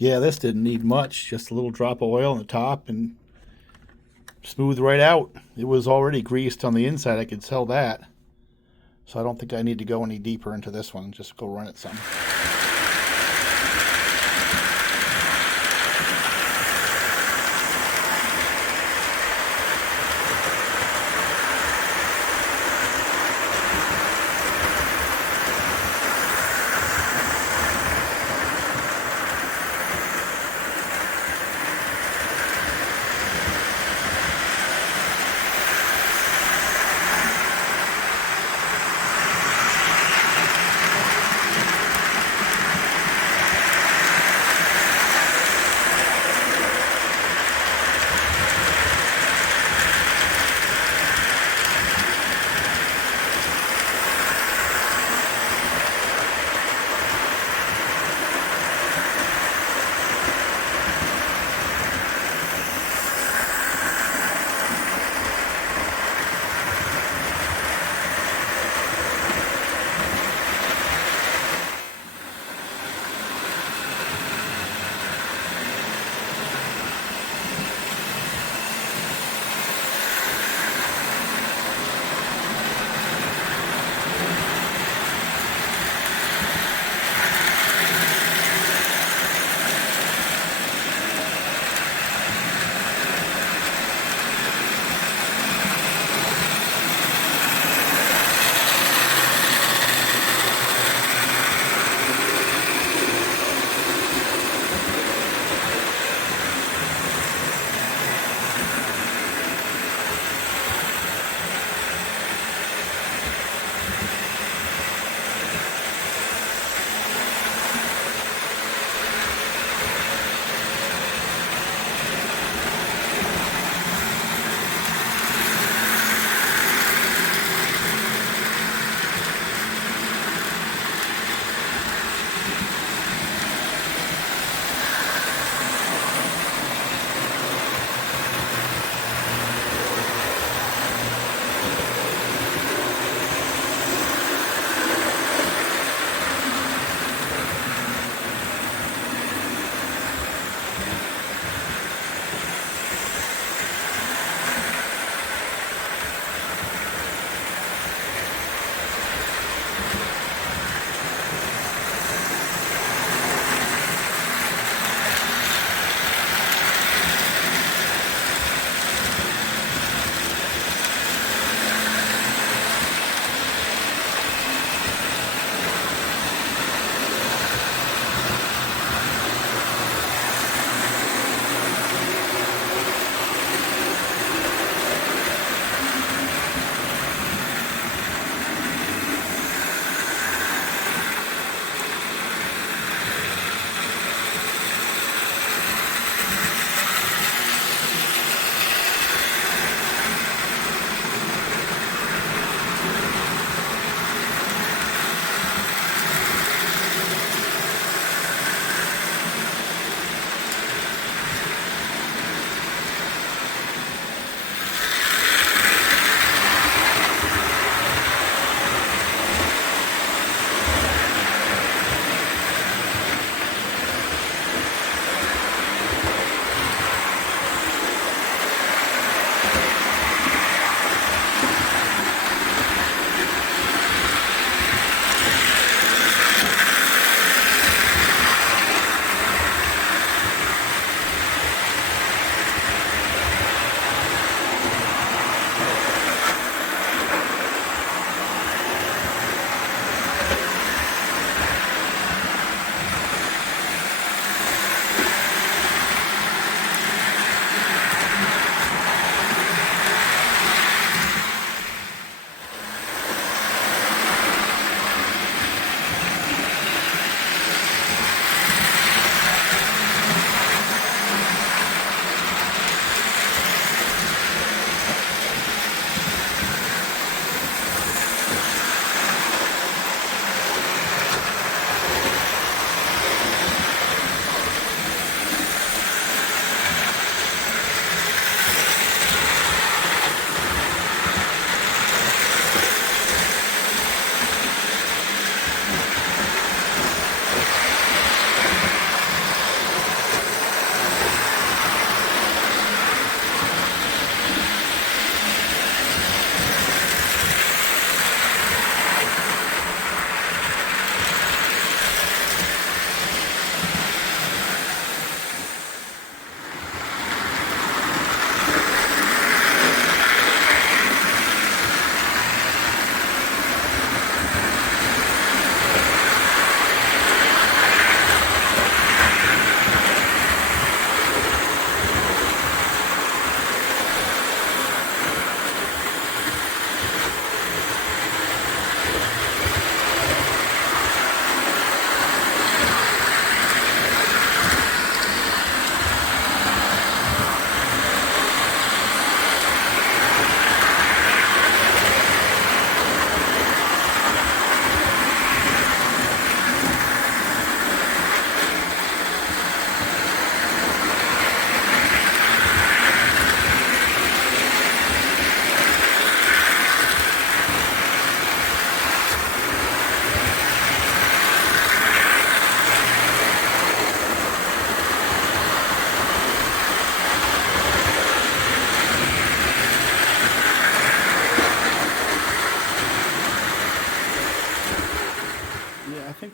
Yeah, this didn't need much, just a little drop of oil on the top and smooth right out. It was already greased on the inside, I could tell that. So I don't think I need to go any deeper into this one, just go run it some.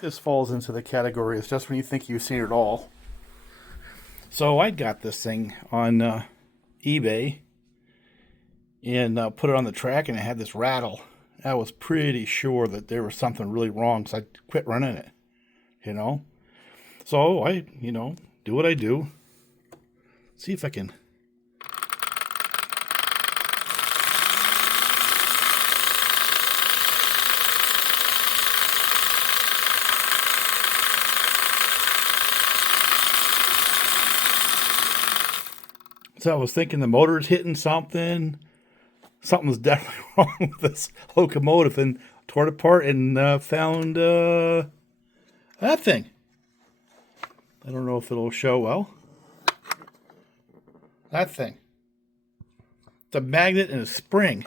this falls into the category is just when you think you've seen it all. So I got this thing on eBay and put it on the track, and it had this rattle. I was pretty sure that there was something really wrong, so I quit running it, So I, do what I do. See if I can. So I was thinking the motor's hitting something. Something's definitely wrong with this locomotive, and tore it apart and found that thing. I don't know if it'll show well. That thing. It's a magnet and a spring.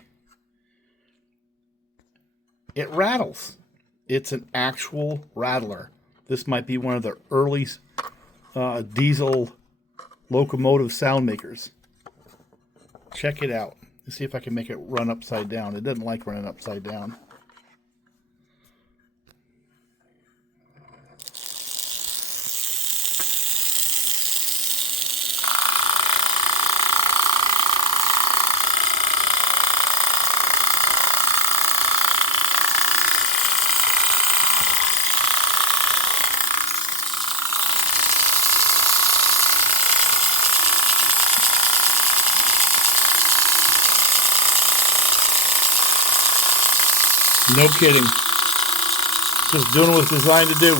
It rattles. It's an actual rattler. This might be one of the early diesel locomotive sound makers. Check it out. Let's see if I can make it run upside down. It doesn't like running upside down. No kidding. Just doing what it's designed to do.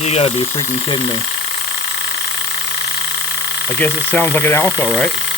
You gotta be freaking kidding me. I guess it sounds like an Alco, right?